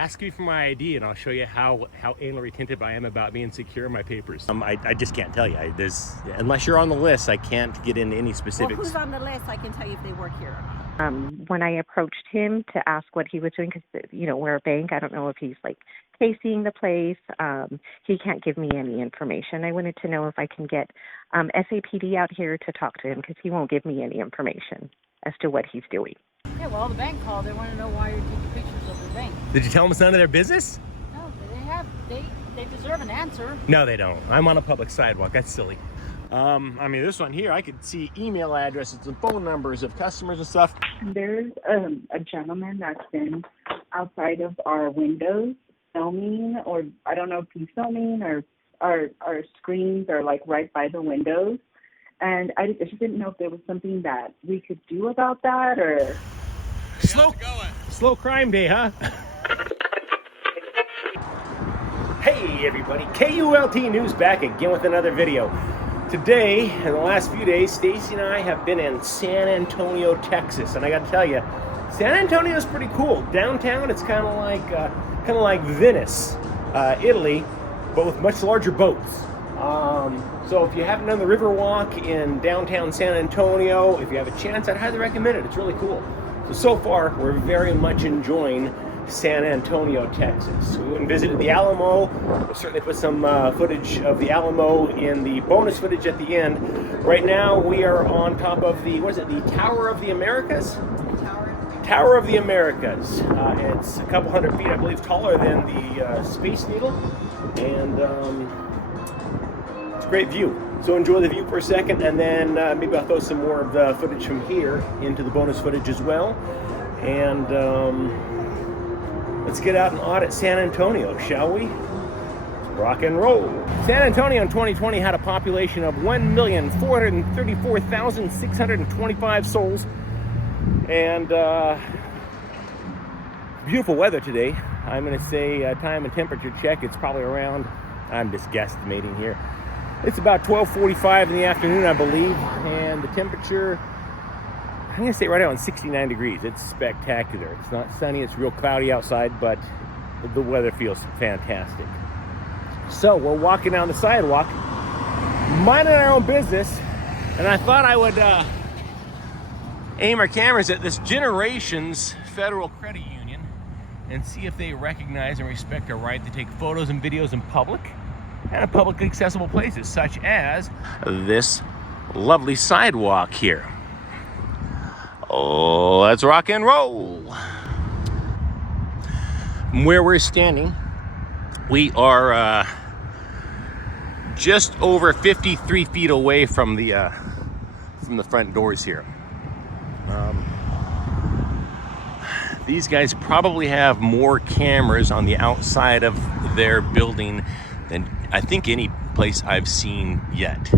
Ask me for my ID and I'll show you how anal retentive I am about being secure in my papers. I just can't tell you. Unless you're on the list, I can't get into any specifics. Well, who's on the list? I can tell you if they work here. When I approached him to ask what he was doing, because, we're a bank, I don't know if he's like casing the place. He can't give me any information. I wanted to know if I can get SAPD out here to talk to him, because he won't give me any information as to what he's doing. Yeah, well, the bank called. They want to know why you're taking pictures of the bank. Did you tell them it's none of their business? No, they deserve an answer. No, they don't. I'm on a public sidewalk. That's silly. This one here, I could see email addresses and phone numbers of customers and stuff. There's a gentleman that's been outside of our windows filming, or I don't know if he's filming or our screens are like right by the windows. And I just didn't know if there was something that we could do about that, or... Slow crime day, huh? Hey everybody, KULT News back again with another video. Today, in the last few days, Stacy and I have been in San Antonio, Texas, and I got to tell you, San Antonio is pretty cool. Downtown, it's kind of like Venice, Italy, but with much larger boats. So if you haven't done the Riverwalk in downtown San Antonio, if you have a chance, I'd highly recommend it. It's really cool. So far, we're very much enjoying San Antonio, Texas. We went and visited the Alamo. We'll certainly put some footage of the Alamo in the bonus footage at the end. Right now, we are on top of the Tower of the Americas? Tower of the Americas. It's a couple hundred feet, I believe, taller than the Space Needle. And it's a great view. So enjoy the view for a second, and then maybe I'll throw some more of the footage from here into the bonus footage as well. And let's get out and audit San Antonio, shall we? Rock and roll. San Antonio in 2020 had a population of 1,434,625 souls. And beautiful weather today. I'm going to say time and temperature check. It's probably around, I'm just guesstimating here. It's about 12:45 in the afternoon, I believe. And the temperature, I'm going to say right now, it's 69 degrees. It's spectacular. It's not sunny, it's real cloudy outside, but the weather feels fantastic. So we're walking down the sidewalk, minding our own business, and I thought I would aim our cameras at this Generations Federal Credit Union and see if they recognize and respect our right to take photos and videos in public and in publicly accessible places, such as this lovely sidewalk here. Oh, let's rock and roll. Where we're standing, we are just over 53 feet away from the front doors here. These guys probably have more cameras on the outside of their building than I think any place I've seen yet.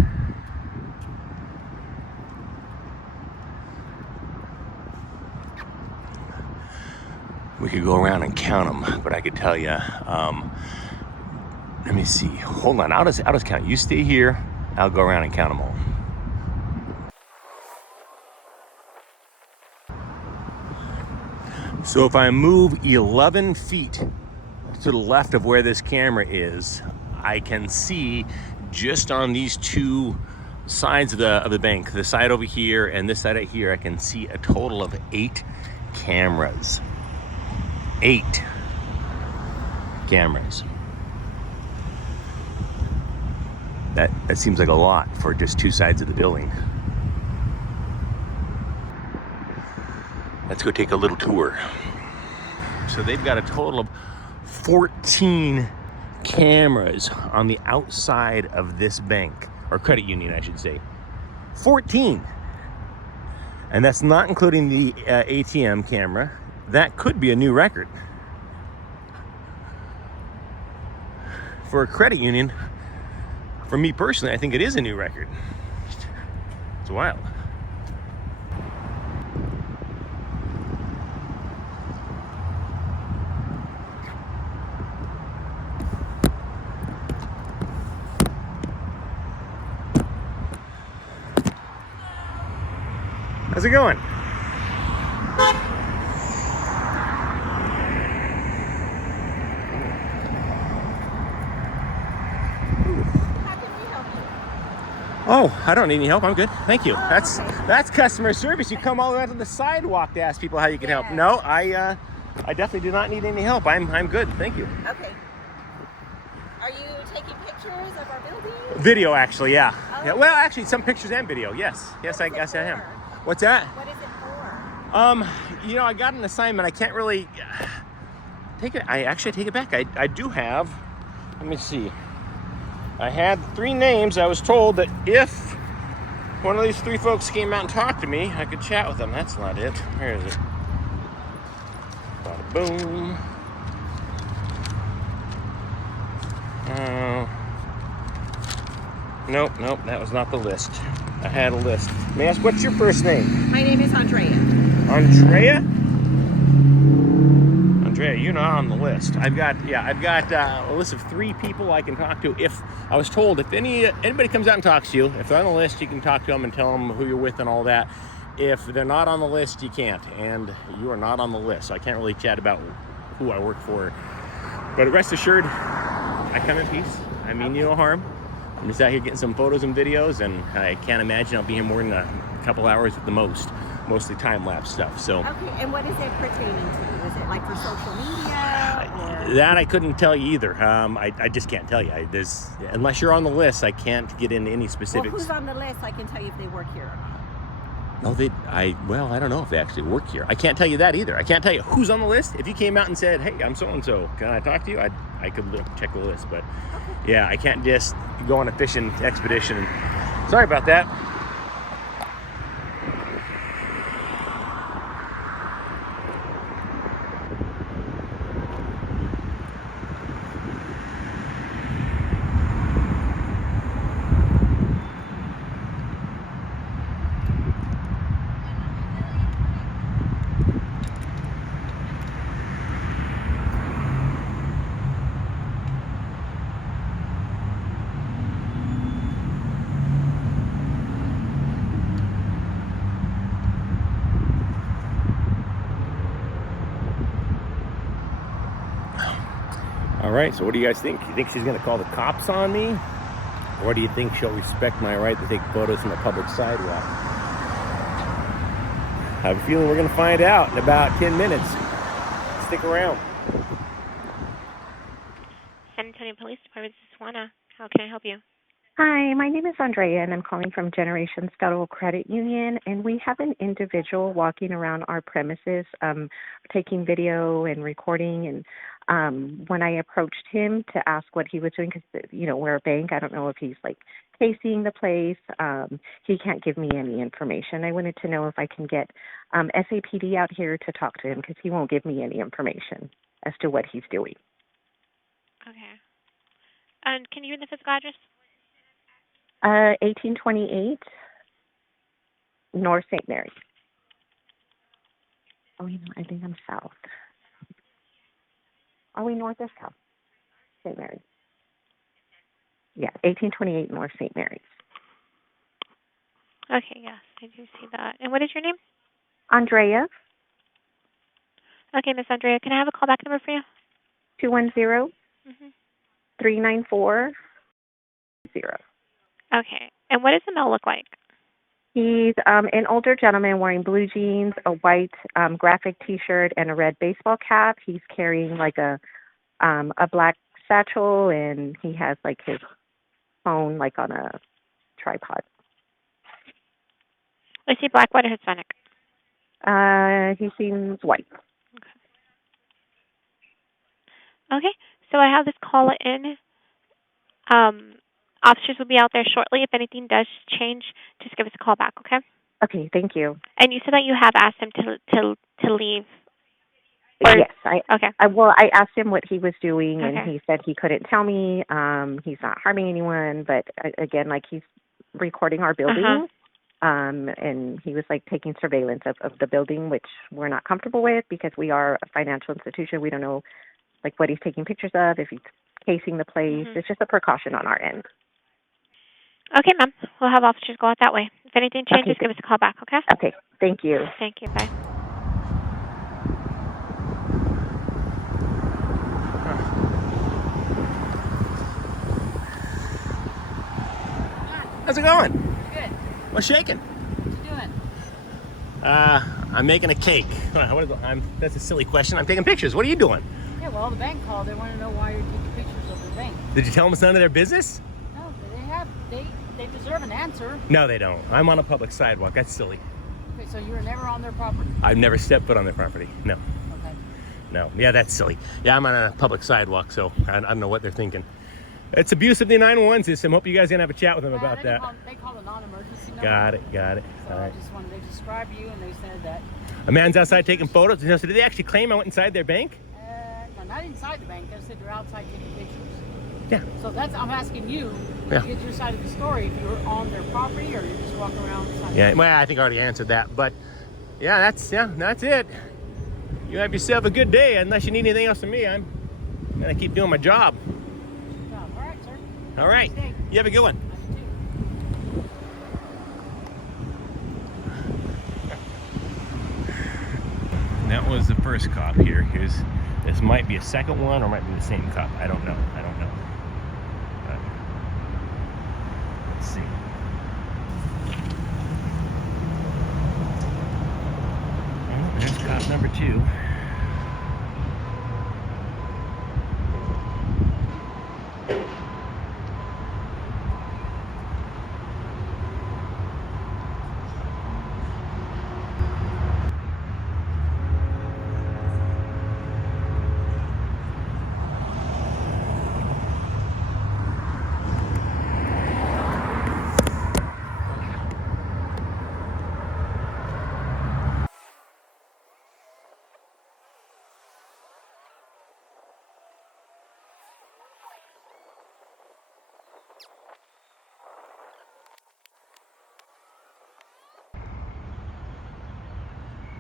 We could go around and count them, but I could tell you, let me see, hold on, I'll just count. You stay here, I'll go around and count them all. So if I move 11 feet to the left of where this camera is, I can see just on these two sides of the bank, the side over here and this side right here, I can see a total of 8 cameras. 8 cameras. That seems like a lot for just two sides of the building. Let's go take a little tour. So they've got a total of 14 cameras on the outside of this bank, or credit union, I should say. 14. And that's not including the ATM camera. That could be a new record. For a credit union, for me personally, I think it is a new record. It's wild. How's it going? Oh, I don't need any help. I'm good. Thank you. Oh, That's customer service. You come all the way out to the sidewalk to ask people how you can help. Yeah. No, I definitely do not need any help. I'm good. Thank you. Okay. Are you taking pictures of our building? Video, actually, yeah. Oh. Yeah. Well, actually, some pictures and video. Yes. Yes, I guess I am. What's that? What is it for? You know, I got an assignment. I can't really take it. I actually take it back. I do have. Let me see. I had 3 names. I was told that if one of these 3 folks came out and talked to me, I could chat with them. That's not it. Where is it? Bada boom. Nope, that was not the list. I had a list. May I ask, what's your first name? My name is Andrea. Andrea? Andrea, you're not on the list. I've got a list of 3 people I can talk to. If I was told if anybody comes out and talks to you, if they're on the list, you can talk to them and tell them who you're with and all that. If they're not on the list, you can't, and you are not on the list. So I can't really chat about who I work for. But rest assured, I come in peace. I mean you no harm. I'm just out here getting some photos and videos, and I can't imagine I'll be here more than a couple hours at the most. Mostly time-lapse stuff. So. Okay, and what is it pertaining to? Is it like for social media? Or? That I couldn't tell you either. I just can't tell you. Unless you're on the list, I can't get into any specifics. Well, who's on the list? I can tell you if they work here or not. No, I don't know if they actually work here. I can't tell you that either. I can't tell you who's on the list. If you came out and said, hey, I'm so-and-so, can I talk to you? I could check the list, but yeah, I can't just go on a fishing expedition. Sorry about that. All right, so what do you guys think? You think she's going to call the cops on me? Or do you think she'll respect my right to take photos from the public sidewalk? I have a feeling we're going to find out in about 10 minutes. Stick around. San Antonio Police Department, this is Juana. How can I help you? Hi, my name is Andrea, and I'm calling from Generations Federal Credit Union, and we have an individual walking around our premises taking video and recording, and when I approached him to ask what he was doing, because, we're a bank, I don't know if he's, casing the place. He can't give me any information. I wanted to know if I can get SAPD out here to talk to him, because he won't give me any information as to what he's doing. Okay. And can you give me the physical address? 1828 North St. Mary's. Oh, I think I'm south. Are we north or south? St. Mary's. Yeah, 1828 North St. Mary's. Okay, yes, I do see that. And what is your name? Andrea. Okay, Miss Andrea, can I have a callback number for you? 210-394-0. Okay, and what does the male look like? He's an older gentleman wearing blue jeans, a white graphic T-shirt, and a red baseball cap. He's carrying a black satchel, and he has his phone on a tripod. Is he black, white, or Hispanic? He seems white. Okay, so I have this caller in. Officers will be out there shortly. If anything does change, just give us a call back, okay? Okay, thank you. And you said that you have asked him to leave. Or, yes, okay. I asked him what he was doing, Okay. and he said he couldn't tell me. He's not harming anyone, but again, he's recording our building, and he was taking surveillance of the building, which we're not comfortable with because we are a financial institution. We don't know what he's taking pictures of, if he's casing the place. It's just a precaution on our end. Okay, ma'am. We'll have officers go out that way. If anything changes, give us a call back, okay? Okay, thank you. Thank you. Bye. How's it going? Good. What's shaking? What you doing? I'm making a cake. That's a silly question. I'm taking pictures. What are you doing? Yeah, well, the bank called. They want to know why you're taking pictures of the bank. Did you tell them it's none of their business? No, they deserve an answer. No, they don't. I'm on a public sidewalk. That's silly. Okay, so you were never on their property? I've never stepped foot on their property. No. Okay. No. Yeah, that's silly. Yeah, I'm on a public sidewalk, so I don't know what they're thinking. It's abuse of the 911 system. Hope you guys are gonna have a chat with them about that. They call the non-emergency number. Got it. So All right. I just wanted to describe you, and they said that. A man's outside taking photos. So did they actually claim I went inside their bank? No, not inside the bank. They said they're outside taking pictures. Yeah. So I'm asking you Yeah. to get your side of the story. If you were on their property, or you're just walking around the side. Yeah. Well, I think I already answered that. But yeah, that's it. You have yourself a good day. Unless you need anything else from me, I'm gonna keep doing my job. All right, sir. All right. Nice day. You have a good one. You too. That was the first cop here. This might be a second one or might be the same cop. I don't know. But let's see. Oh, there's cop number 2.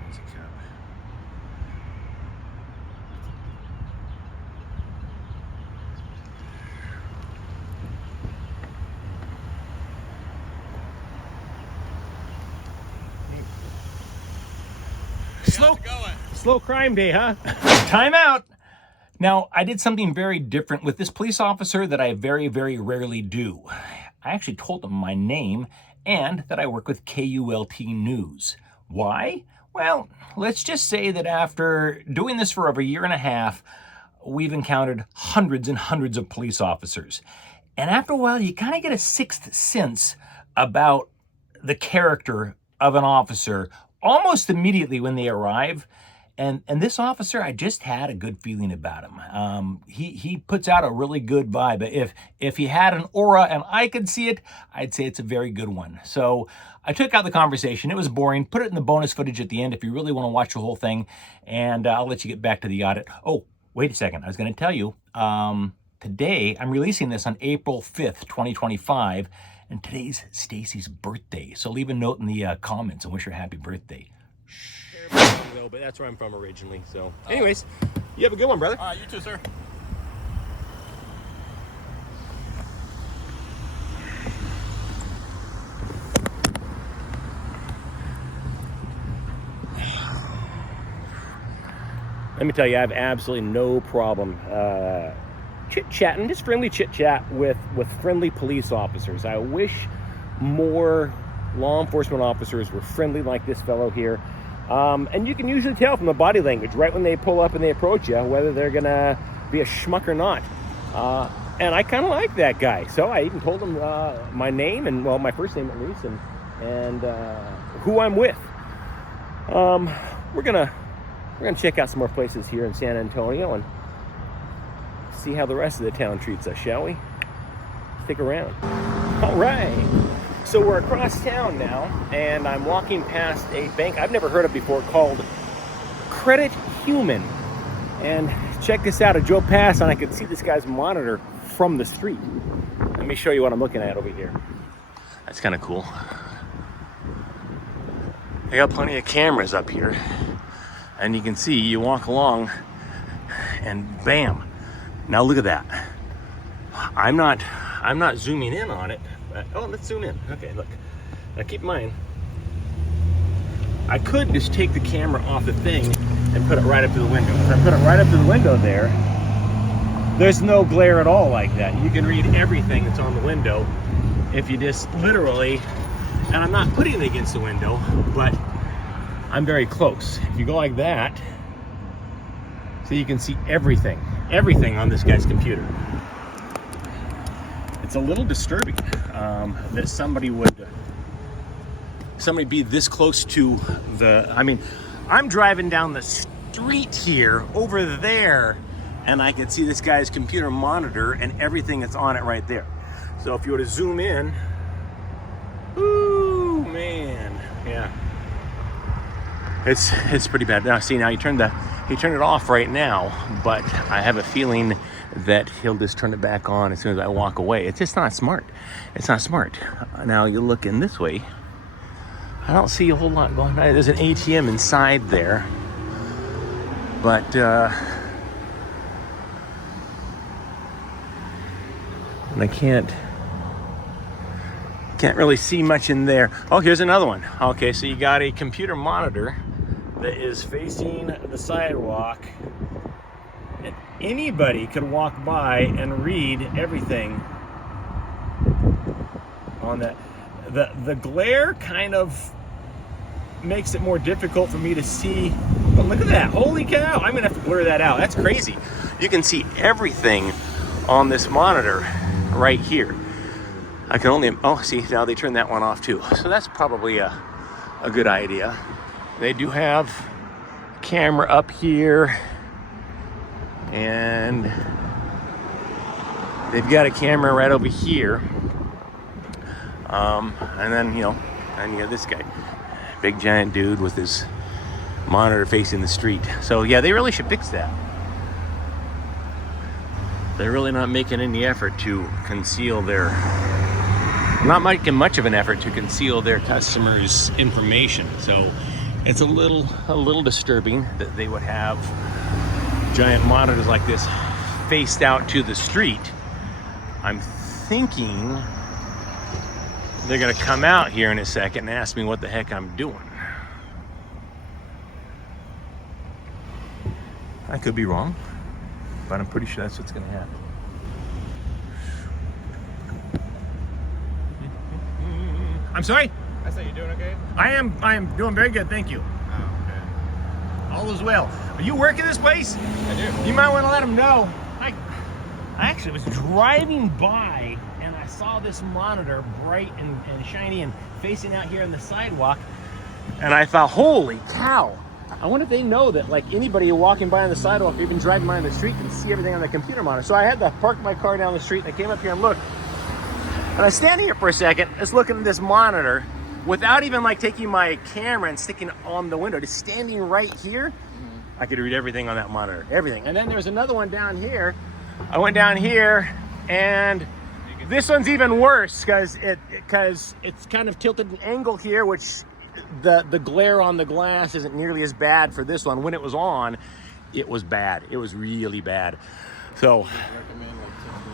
There's a cop. Slow crime day, huh? Time out. Now, I did something very different with this police officer that I very, very rarely do. I actually told him my name and that I work with KULT News. Why? Well, let's just say that after doing this for over a year and a half, we've encountered hundreds and hundreds of police officers. And after a while, you kind of get a sixth sense about the character of an officer almost immediately when they arrive. And this officer, I just had a good feeling about him. He puts out a really good vibe. If he had an aura and I could see it, I'd say it's a very good one. So I took out the conversation. It was boring. Put it in the bonus footage at the end if you really want to watch the whole thing. And I'll let you get back to the audit. Oh, wait a second. I was going to tell you, today I'm releasing this on April 5th, 2025. And today's Stacy's birthday. So leave a note in the comments and wish her happy birthday. Though, but that's where I'm from originally. So anyways, you have a good one, brother. All right, you too, sir. Let me tell you, I have absolutely no problem chit-chatting, just friendly chit-chat with friendly police officers. I wish more law enforcement officers were friendly like this fellow here. And you can usually tell from the body language right when they pull up and they approach you whether they're gonna be a schmuck or not. And I kind of like that guy, so I even told him my name and, well, my first name at least, and who I'm with. We're gonna check out some more places here in San Antonio and see how the rest of the town treats us, shall we? Stick around. All right. So we're across town now, and I'm walking past a bank I've never heard of before called Credit Human. And check this out, I drove past and I could see this guy's monitor from the street. Let me show you what I'm looking at over here. That's kind of cool. They got plenty of cameras up here. And you can see, you walk along and bam. Now look at that. I'm not zooming in on it. Oh, let's zoom in. Okay, look. Now keep in mind, I could just take the camera off the thing and put it right up to the window. If I put it right up to the window there's no glare at all like that. You can read everything that's on the window. if you just literally, and I'm not putting it against the window, but I'm very close. If you go like that, so you can see everything on this guy's computer. It's a little disturbing that somebody be this close to the, I mean, I'm driving down the street here over there, and I can see this guy's computer monitor and everything that's on it right there. So if you were to zoom in, ooh, man, yeah. It's pretty bad. Now see, now he turned it off right now, but I have a feeling that he'll just turn it back on as soon as I walk away. It's just not smart. It's not smart. Now you look in this way, I don't see a whole lot going on. There's an ATM inside there, but and I can't really see much in there. Oh, here's another one. Okay, so you got a computer monitor that is facing the sidewalk. And anybody could walk by and read everything on that. The glare kind of makes it more difficult for me to see. But look at that, holy cow. I'm gonna have to blur that out. That's crazy. You can see everything on this monitor right here. I can only, oh, see, now they turned that one off too. So that's probably a good idea. They do have a camera up here, and they've got a camera right over here. And then, you know, and you have this guy, big giant dude with his monitor facing the street. So yeah, they really should fix that. They're really not making any effort to conceal their, not making much of an effort to conceal their customers' information. So it's a little disturbing that they would have giant monitors like this faced out to the street. I'm thinking they're gonna come out here in a second and ask me what the heck I'm doing. I could be wrong, but I'm pretty sure that's what's gonna happen. I'm sorry? I said, you doing okay? I am doing very good, thank you. Oh, okay. All is well. Are you working this place? I do. You might want to let them know. I actually was driving by and I saw this monitor bright and shiny and facing out here on the sidewalk, and I thought, holy cow. I wonder if they know that, like, anybody walking by on the sidewalk or even driving by on the street can see everything on the computer monitor. So I had to park my car down the street and I came up here and looked. And I stand here for a second, just looking at this monitor without even like taking my camera and sticking it on the window, just standing right here. I could read everything on that monitor, everything. And then there's another one down here. I went down here, and this one's even worse because it's kind of tilted an angle here, which the glare on the glass isn't nearly as bad for this one. When it was on, it was bad. It was really bad. So,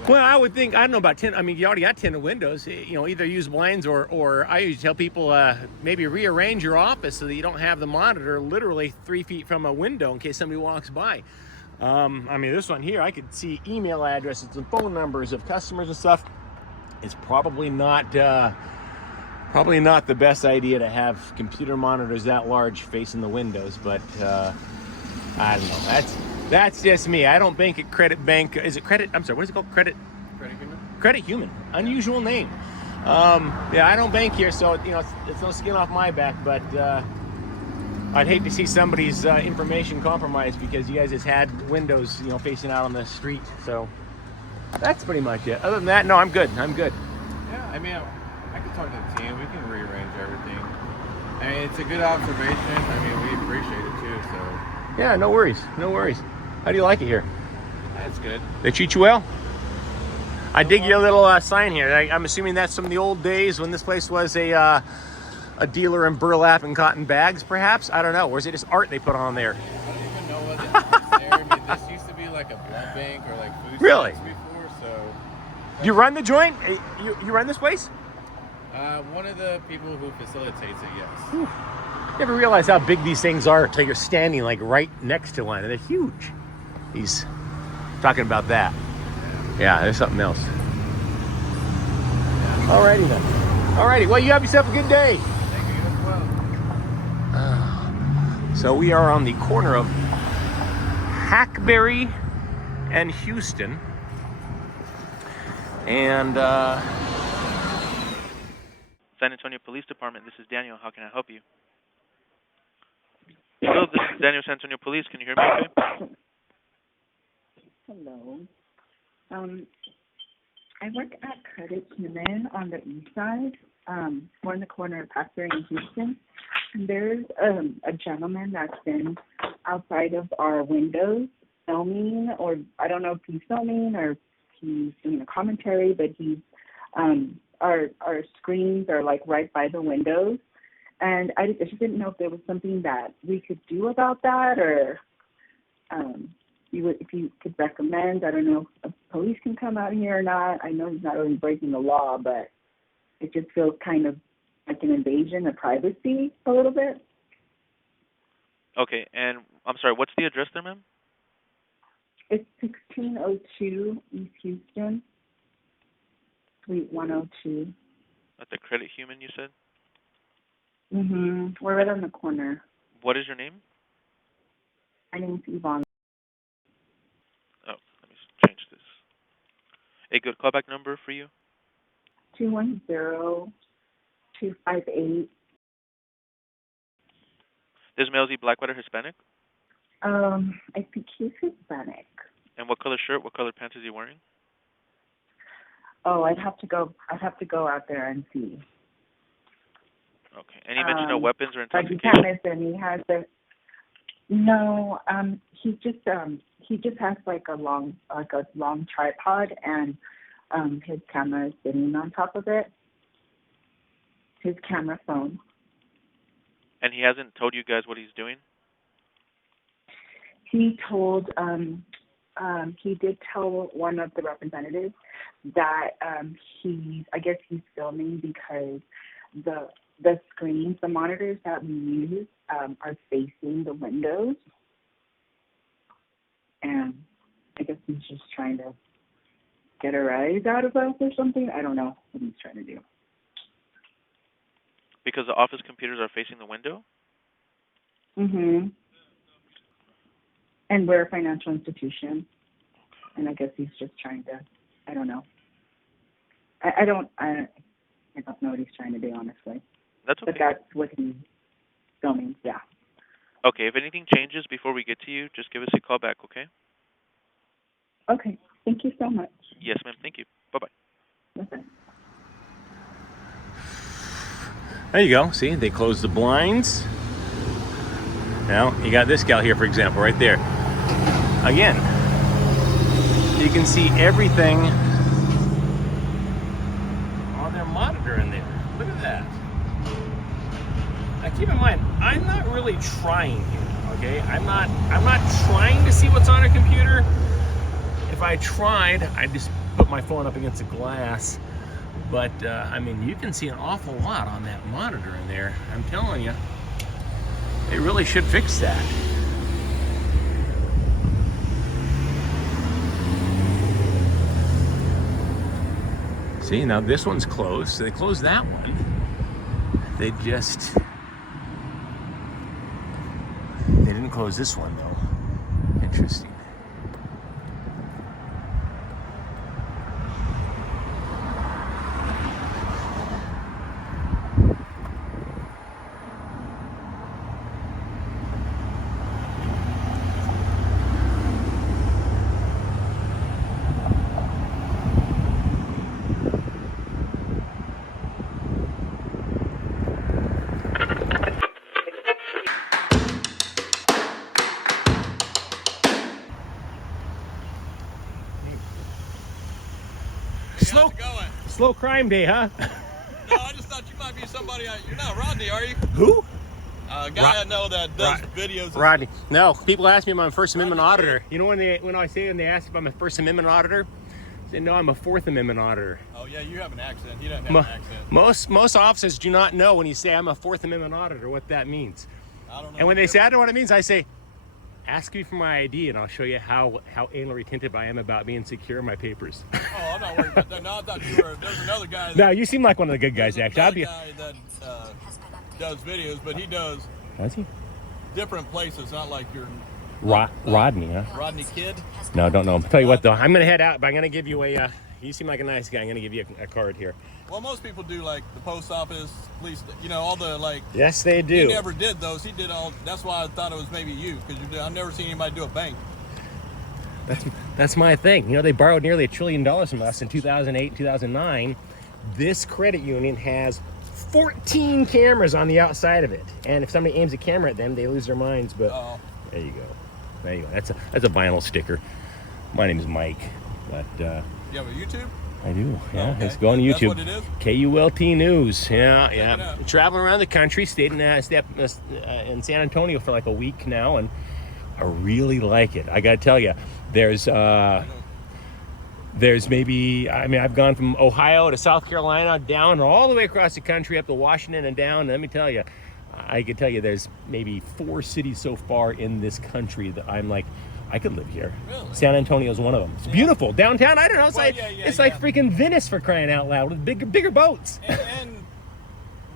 well, I would think, I don't know about 10. I mean, you already got tinted windows. You know, either use blinds or I usually tell people maybe rearrange your office so that you don't have the monitor literally 3 feet from a window in case somebody walks by. I mean, this one here, I could see email addresses and phone numbers of customers and stuff. It's probably not the best idea to have computer monitors that large facing the windows, but I don't know. That's just me. I don't bank at Credit Bank. Is it Credit? I'm sorry, what is it called? Credit Human? Credit Human. Unusual name. Yeah, I don't bank here, so you know it's no skin off my back, but I'd hate to see somebody's information compromised because you guys just had windows, you know, facing out on the street. So that's pretty much it. Other than that, no, I'm good. Yeah, I mean, I can talk to the team. We can rearrange everything. I mean, it's a good observation. I mean, we appreciate it too. So Yeah, no worries. How do you like it here? that's good. They treat you well? I dig your little sign here. I'm assuming that's from the old days when this place was a dealer in burlap and cotton bags, perhaps? I don't know. Or is it just art they put on there? I don't even know what it's there. I mean, this used to be like a blood bank or like food Really? stamps before, so. You run the joint? You run this place? One of the people who facilitates it, yes. You never realize how big these things are until you're standing like right next to one, and they're huge. He's talking about that. Yeah, there's something else. Alrighty then. Alrighty, well, you have yourself a good day. Thank you as well. So we are on the corner of Hackberry and Houston. And San Antonio Police Department, this is Daniel. How can I help you? Hello, this is Daniel, San Antonio Police. Can you hear me okay? Hello. I work at Credit Human on the east side. We're in the corner of Hackberry and Houston. And there's a gentleman that's been outside of our windows filming, or I don't know if he's filming or he's doing a commentary, but he's our screens are like right by the windows. And I just didn't know if there was something that we could do about that, or if you could recommend. I don't know if police can come out here or not. I know he's not really breaking the law, but it just feels kind of like an invasion of privacy a little bit. Okay, and I'm sorry, what's the address there, ma'am? It's 1602 East Houston, Suite 102. At the Credit Human, you said? We're right on the corner. What is your name? My name's Yvonne. Oh, let me change this. A good callback number for you? 210-258. This male, is he black, white, or Hispanic? I think he's Hispanic. And what color shirt, what color pants is he wearing? Oh, I'd have to go out there and see. Okay. Any mention of weapons or But you intoxication? can't miss him. He has he just has like a long tripod, and his camera is sitting on top of it. His camera phone. And he hasn't told you guys what he's doing? He did tell one of the representatives that I guess he's filming because the screens, the monitors that we use are facing the windows. And I guess he's just trying to get a rise out of us or something. I don't know what he's trying to do. Because the office computers are facing the window? And we're a financial institution. And I guess he's just trying to, I don't know. I don't know what he's trying to do, honestly. That's okay. But that's what he's filming, yeah. Okay, if anything changes before we get to you, just give us a call back, okay? Okay, thank you so much. Yes, ma'am. Thank you. Bye-bye. Okay. there you go. See, they closed the blinds. Now, you got this gal here, for example, right there. Again, you can see everything on their monitor in there. Look at that. Now, keep in mind, I'm not really trying here, okay? I'm not trying to see what's on a computer. If I tried, I'd just put my phone up against the glass. But, I mean, you can see an awful lot on that monitor in there. I'm telling you, they really should fix that. See, now this one's closed, so they closed that one. They didn't close this one, though. Interesting. Slow crime day, huh? No, I just thought you might be somebody. You're not Rodney, are you? Who? A guy I know that does videos. Rodney. No, people ask me if I'm a First Amendment auditor. You know when they ask if I'm a First Amendment auditor, I say no, I'm a Fourth Amendment auditor. Oh yeah, you have an accent. He doesn't have an accent. Most officers do not know when you say I'm a Fourth Amendment auditor what that means. I don't know. And when they say I don't know what it means, I say, Ask me for my ID, and I'll show you how anal retentive I am about being secure in my papers. Oh, I'm not worried about that. No, I thought you were. There's another guy. No, you seem like one of the good guys, there's actually. another guy that does videos, but he does Does he? different places, not like your Rodney, huh? Rodney Kid. No, don't know. I'll tell you what, though. I'm going to head out, but I'm going to give you a... you seem like a nice guy. I'm going to give you a card here. Well, most people do, like the post office, police, you know, all the, like... Yes, they do. He never did those. He did all... That's why I thought it was maybe you, because I've never seen anybody do a bank. That's my thing. You know, they borrowed nearly $1 trillion from us in 2008, 2009. This credit union has 14 cameras on the outside of it. And if somebody aims a camera at them, they lose their minds. But there you go. There you go. That's a vinyl sticker. My name is Mike. But You have a YouTube? I do. Yeah, okay. It's going to YouTube. That's what it is? KULT News. Yeah. Traveling around the country, stayed in San Antonio for like a week now, and I really like it. I got to tell you, there's maybe, I mean, I've gone from Ohio to South Carolina, down all the way across the country, up to Washington and down. And let me tell you, I can tell you there's maybe 4 cities so far in this country that I'm like, I could live here. Really? San Antonio is one of them. It's beautiful. Downtown, I don't know. It's Well, like freaking Venice, for crying out loud, with bigger boats. And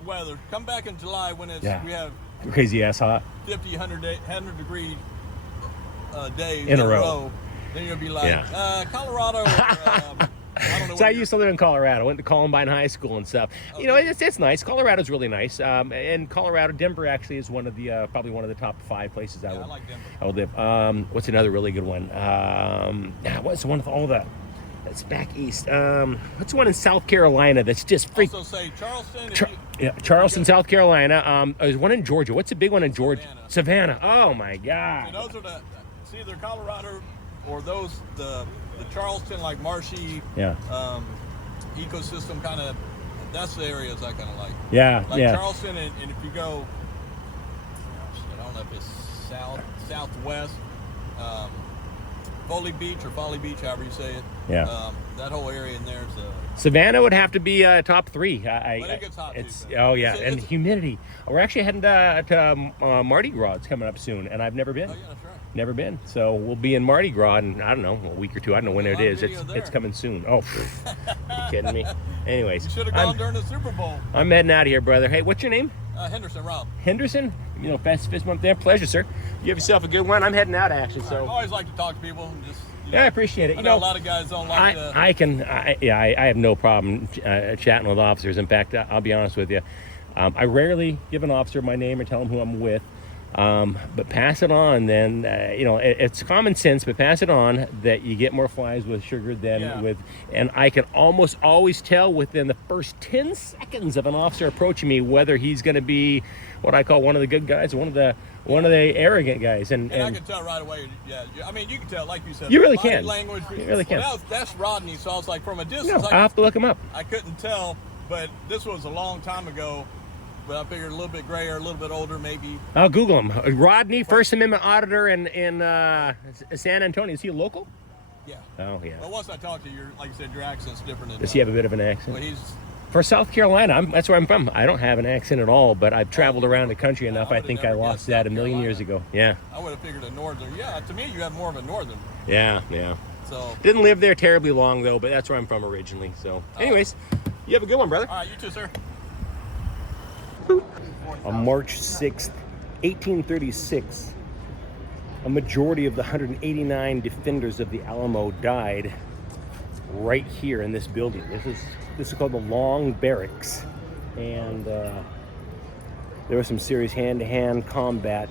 weather. Come back in July when it's we have crazy ass hot. 50, 100 degree days in a row. Then you'll be like, Colorado. Or, I don't know. So I used to live in Colorado. Went to Columbine High School and stuff. Okay. You know, it's nice. Colorado's really nice. And Colorado, Denver actually is one of the probably one of the top 5 places I like Denver. I would live. What's another really good one? What's the one with all the? That's back east. What's the one in South Carolina that's just freak? Also say Charleston. Charleston, South Carolina. There's one in Georgia. What's the big one in Georgia? Savannah. Oh my God. So those are it's either Colorado or the Charleston, like marshy, ecosystem kind of. That's the areas I kind of like. Yeah, like Charleston, and if you go, I don't know if it's southwest, Foley Beach, however you say it. Yeah. That whole area in there is Savannah would have to be top 3. But it gets hot it's too, and humidity. We're actually heading to Mardi Gras. It's coming up soon, and I've never been. Oh yeah, that's right. Never been. So we'll be in Mardi Gras in, I don't know, a week or 2. I don't know when it is. It's coming soon. Oh, you kidding me? Anyways. You should have gone during the Super Bowl. I'm heading out of here, brother. Hey, what's your name? Henderson, Rob. Henderson? You know, fast bump there. Pleasure, sir. You have yourself a good one. I'm heading out, actually. So I always like to talk to people. And just, I appreciate it. I know a lot of guys don't like I have no problem chatting with officers. In fact, I'll be honest with you. I rarely give an officer my name or tell them who I'm with. But pass it on, then, it's common sense, but pass it on that you get more flies with sugar than with, and I can almost always tell within the first 10 seconds of an officer approaching me whether he's going to be what I call one of the good guys or one of the arrogant guys. And I can tell right away. Yeah, I mean, you can tell, like you said. You really body can. Language. You really can. Well, that's Rodney, so I was like, from a distance. No, I'll have to look him up. I couldn't tell, but this was a long time ago. But I figured a little bit grayer, a little bit older, maybe. I'll Google him. Rodney, First Amendment Auditor in San Antonio. Is he a local? Yeah. Oh, yeah. But once I talk to you, like you said, your accent's different. Does he have a bit of an accent? Well, for South Carolina, that's where I'm from. I don't have an accent at all, but I've traveled around the country enough. I think I lost that a million years ago. Yeah. I would have figured a northern. Yeah, to me, you have more of a northern. Yeah. So. Didn't live there terribly long, though, but that's where I'm from originally. So, anyways, you have a good one, brother. All right, you too, sir. On March 6th, 1836, a majority of the 189 defenders of the Alamo died right here in this building. This is called the Long Barracks, and there was some serious hand-to-hand combat,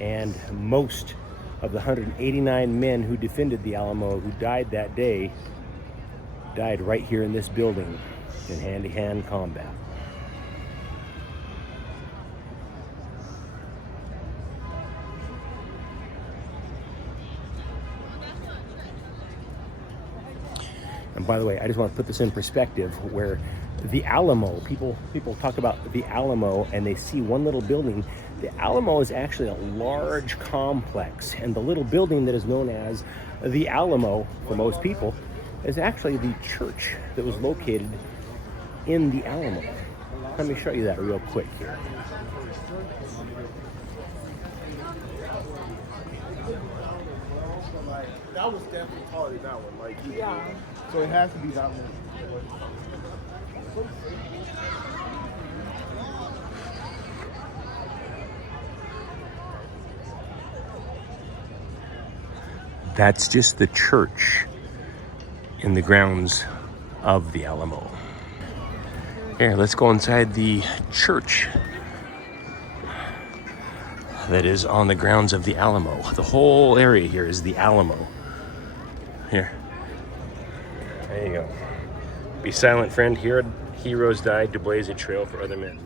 and most of the 189 men who defended the Alamo, who died that day, died right here in this building in hand-to-hand combat. And by the way, I just want to put this in perspective where the Alamo, people talk about the Alamo and they see one little building. The Alamo is actually a large complex, and the little building that is known as the Alamo for most people is actually the church that was located in the Alamo. Let me show you that real quick here. Like, that was definitely taller than that one. Like, Yeah. So it has to be that one. That's just the church in the grounds of the Alamo. Here, let's go inside the church that is on the grounds of the Alamo. The whole area here is the Alamo. Here. There you go. Be silent, friend. Here, heroes died to blaze a trail for other men.